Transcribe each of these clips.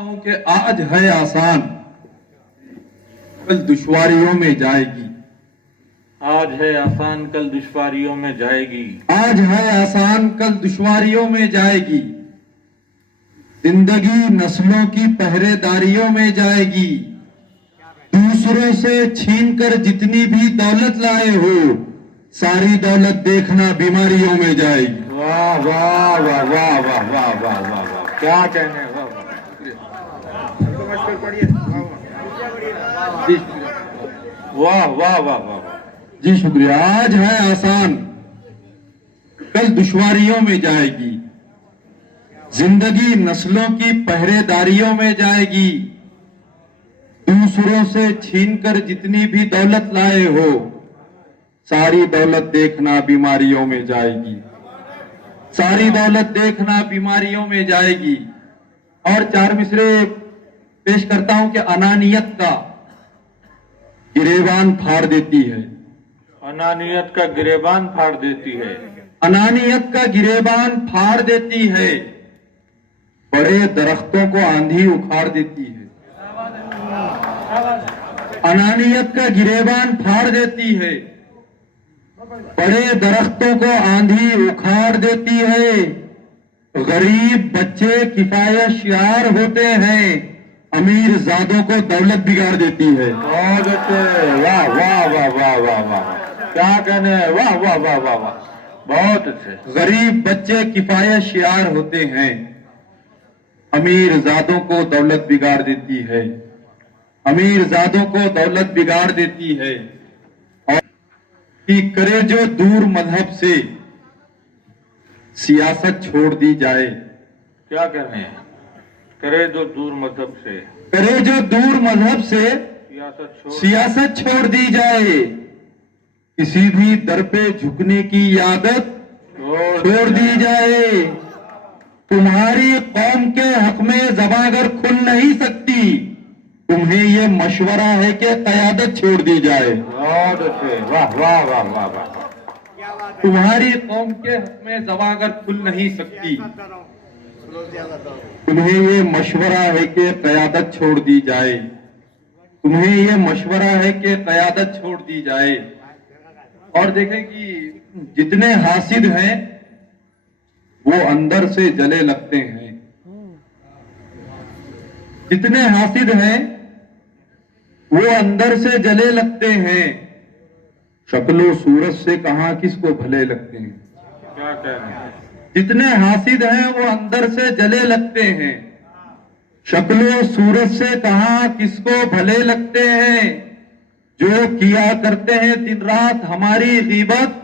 हूं कि आज है आसान, कल दुश्वारियों में जाएगी। आज है आसान कल दुश्वारियों में जाएगी। आज है आसान, कल दुश्वारियों में जाएगी। जिंदगी नस्लों की पहरेदारियों में जाएगी। दूसरों से छीनकर जितनी भी दौलत लाए हो, सारी दौलत देखना बीमारियों में जाएगी। वाह वाह वाह वाह वाह वाह वाह वाह वाह, क्या कहने, वाह वाह वाह वाह वाह। जी शुक्रिया। आज है आसान, कल दुश्वारियों में जाएगी। जिंदगी नस्लों की पहरेदारियों में जाएगी। दूसरों से छीनकर जितनी भी दौलत लाए हो, सारी दौलत देखना बीमारियों में जाएगी। सारी दौलत देखना बीमारियों में जाएगी। और चार मिसरे पेश करता हूं कि अनानियत का गिरेबान फाड़ देती है। अनानियत का गिरेबान फाड़ देती है। अनानियत का गिरेबान फाड़ देती है। बड़े दरख्तों को आंधी उखाड़ देती है। अनानियत का गिरेबान फाड़ देती है। बड़े दरख्तों को आंधी उखाड़ देती है। गरीब बच्चे किफायत शियार होते हैं, अमीर जादों को दौलत बिगाड़ देती है। बहुत अच्छे, वाह वाह वाह वाह वाह वाह, क्या कहने, वाह वाह वाह वाह वाह, बहुत अच्छे। गरीब बच्चे किफायत शियार होते हैं, अमीर जादों को दौलत बिगाड़ देती है। अमीर जादों को दौलत बिगाड़ देती है। और कि करे जो दूर मजहब से, सियासत छोड़ दी जाए। क्या कहने, करे जो दूर मजहब से, करे जो दूर मजहब से सियासत छोड़ दी जाए। किसी भी दर पे झुकने की आदत छोड़ दी जाए। तुम्हारी कौम के हक में ज़बां अगर खुल नहीं सकती, तुम्हें ये मशवरा है कि क़यादत छोड़ दी जाए। बहुत अच्छे, वाह वाह वाह वाह वाह। तुम्हारी कौम के हक में ज़बां अगर खुल नहीं सकती, तुम्हें ये मशवरा है कि क़यादत छोड़ दी जाए। तुम्हें ये मशवरा है कि क़यादत छोड़ दी जाए। और देखें कि जितने हासिद हैं वो अंदर से जले लगते हैं। जितने हासिद हैं वो अंदर से जले लगते हैं। शक्लो सूरत से कहां किसको भले लगते हैं। क्या कहने, जितने हासिद हैं वो अंदर से जले लगते हैं। शक्लो सूरत से कहां किसको भले लगते हैं। जो किया करते हैं दिन रात हमारी गीबत,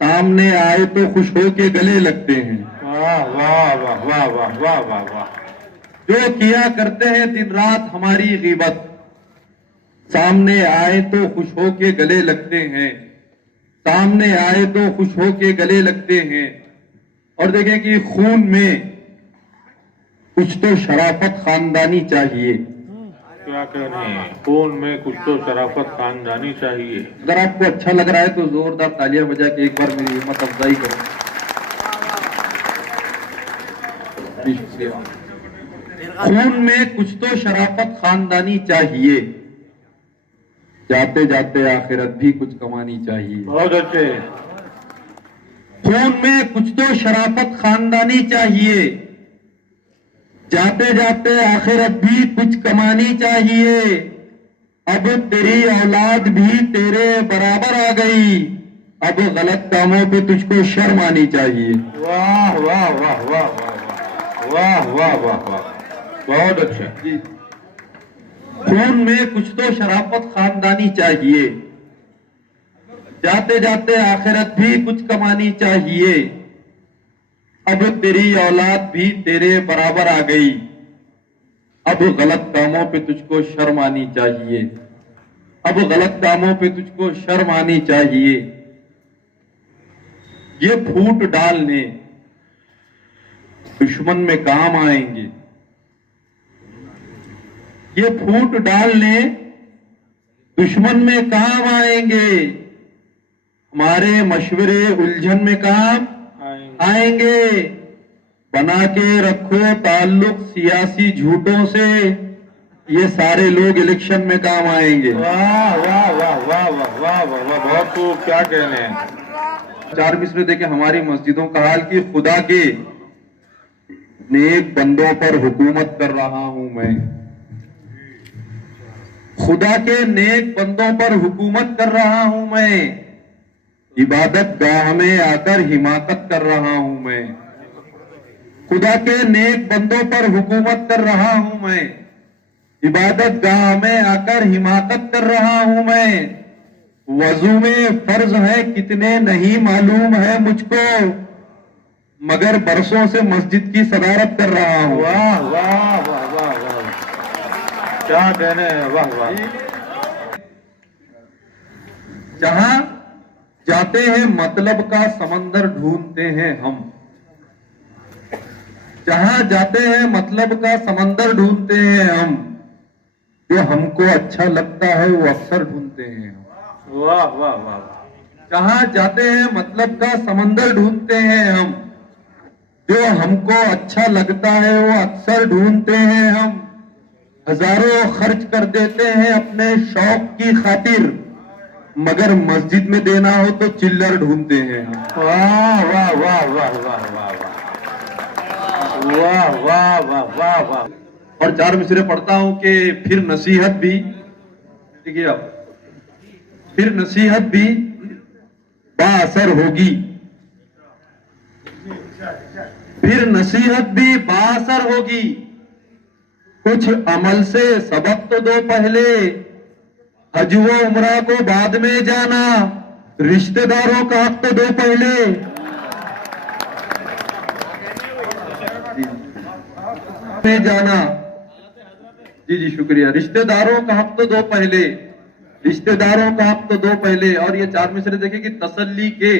सामने आए तो खुश हो के गले लगते हैं। वाह वाह वाह वाह वाह वाह वाह वाह। जो किया करते हैं दिन रात हमारी गीबत, सामने आए तो खुश हो के गले लगते हैं। सामने आए तो खुश हो के गले लगते हैं। और देखें कि खून में कुछ तो शराफत खानदानी चाहिए। क्या कहने, खून में कुछ तो शराफत खानदानी चाहिए। अगर आपको अच्छा लग रहा है तो जोरदार तालियां बजा के एक बार मेरी हिम्मत अफजाई करो। खून में कुछ तो शराफत खानदानी चाहिए। जाते जाते आखिरत भी कुछ कमानी चाहिए। बहुत अच्छे। खून में कुछ तो शराफत खानदानी चाहिए। जाते जाते आखिरत भी कुछ कमानी चाहिए। अब तेरी औलाद भी तेरे बराबर आ गई, अब गलत कामों पे तुझको शर्म आनी चाहिए। वाह वाह वाह वाह वाह वाह वाह वाह वाह, बहुत अच्छे। खून में कुछ तो शराफत खानदानी चाहिए। जाते जाते आखिरत भी कुछ कमानी चाहिए। अब तेरी औलाद भी तेरे बराबर आ गई, अब गलत कामों पे तुझको शर्म आनी चाहिए। अब गलत कामों पे तुझको शर्म आनी चाहिए। ये फूट डालने दुश्मन में काम आएंगे। ये फूट डालने दुश्मन में काम आएंगे। हमारे मशवरे उलझन में काम आएंगे। बना के रखो ताल्लुक सियासी झूठों से, ये सारे लोग इलेक्शन में काम आएंगे। वाह वाह वाह वाह वाह वाह वाह वाह, बहुत खूब, क्या कहने हैं। 4 मिसरे देखे हमारी मस्जिदों का हाल कि खुदा के नेक बंदों पर हुकूमत कर रहा हूं मैं, खुदा के नेक बंदों पर हुकूमत कर रहा हूं मैं, इबादत गाह में आकर हिमाकत कर रहा हूं मैं, खुदा के नेक बंदों पर हुकूमत कर रहा हूं मैं, इबादत गाह में आकर हिमाकत कर रहा हूं मैं, वजू में फर्ज है कितने नहीं मालूम है मुझको, मगर बरसों से मस्जिद की सदारत कर रहा हूं। वाह वाह वाह वाह वाह, क्या कहने हैं, वाह वाह। जहां जाते हैं मतलब का समंदर ढूंढते हैं हम, जहां जाते हैं मतलब का समंदर ढूंढते हैं हम, जो हमको अच्छा लगता है वो अक्सर ढूंढते हैं हम। वाह वाह वाह, जहां जाते हैं मतलब का समंदर ढूंढते हैं हम, जो हमको अच्छा लगता है वो अक्सर ढूंढते हैं हम, हजारों खर्च कर देते हैं अपने शौक की खातिर, मगर मस्जिद में देना हो तो चिल्लर ढूंढते हैं हम। वाह वाह वाह वाह वाह वाह वाह वाह वाह वाह वाह। और 4 मिसरे पढ़ता हूं कि फिर नसीहत भी, देखिए आप, फिर नसीहत भी बाअसर होगी, फिर नसीहत भी बाअसर होगी, कुछ अमल से सबक तो दो पहले, हज व उम्रा को बाद में जाना, रिश्तेदारों का हक तो दो पहले। में जाना, जी जी शुक्रिया, रिश्तेदारों का हक तो दो पहले, रिश्तेदारों का हक तो दो पहले। और ये 4 मिसरे देखिए कि तसल्ली के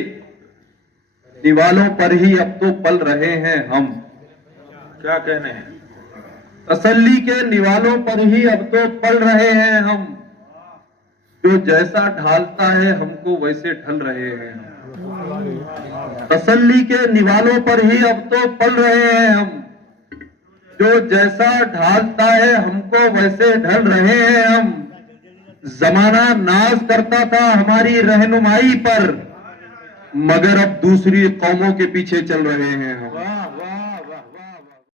निवालों पर ही अब तो पल रहे हैं हम, क्या कहने हैं, तसल्ली के निवालों पर ही अब तो पल रहे हैं हम, जो जैसा ढालता है हमको वैसे ढल रहे हैं हम, तसल्ली के निवालों पर ही अब तो पल रहे हैं हम, जो जैसा ढालता है हमको वैसे ढल रहे हैं हम, जमाना नाज करता था हमारी रहनुमाई पर, मगर अब दूसरी कौमों के पीछे चल रहे हैं हम।